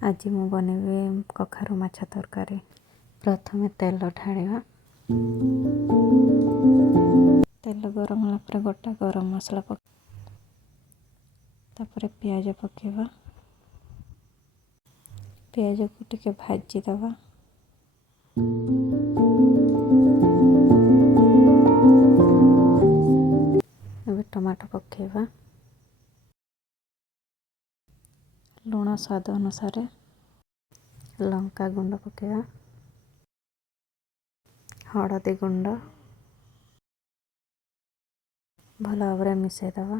आज मु बनैबी कखारु माछ तरकारी। प्रथमे तेल ढालिया, तेल गरम होला गोटा गरम मसला तापर पियाज पकेबा, पियाज को टिके भाजी दबा, टमाटो पकेबा, लुण स्वाद अनुसार, लंका गुंड पकेबा, हळदी गुंड भल भाव मिसई दबा,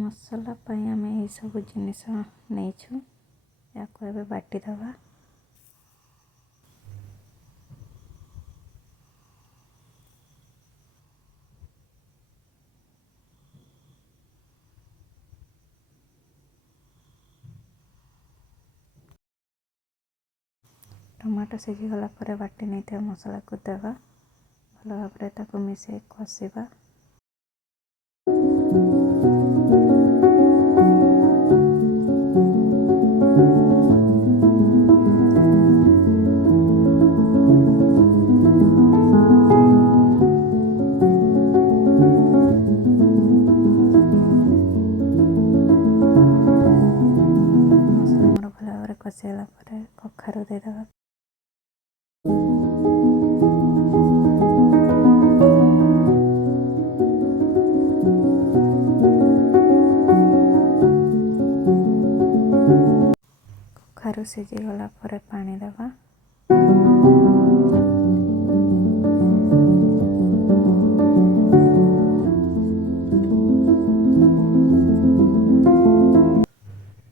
मसला पाई आम यही सब जिनिस नहीं या बाटी दबा, टमाटो सीझी गला पर बाटी नहीं मसला को देवा, भल भाव मिसई कषिबा, मसला मोर भल भाव कषिगला कखारु देदेबा, कखारु सीझी गला पर पानी देवा,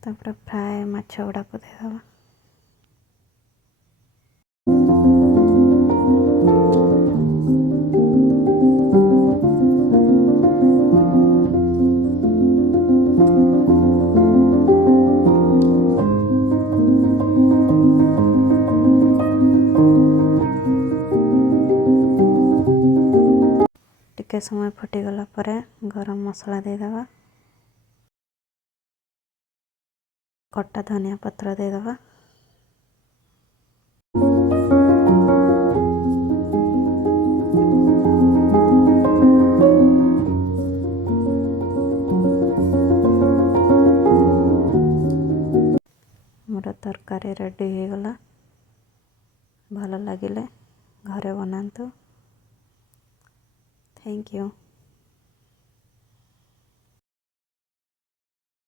तापर फ्राए माछ गुड़ा को देदेबा, टिके समय फुटीगला पर गरम मसला देदेबा, कटा धनिया पत्र देदेबा, मोर तरकारी रेडी हो गला। भल लगिले घरे बनातु। Thank you.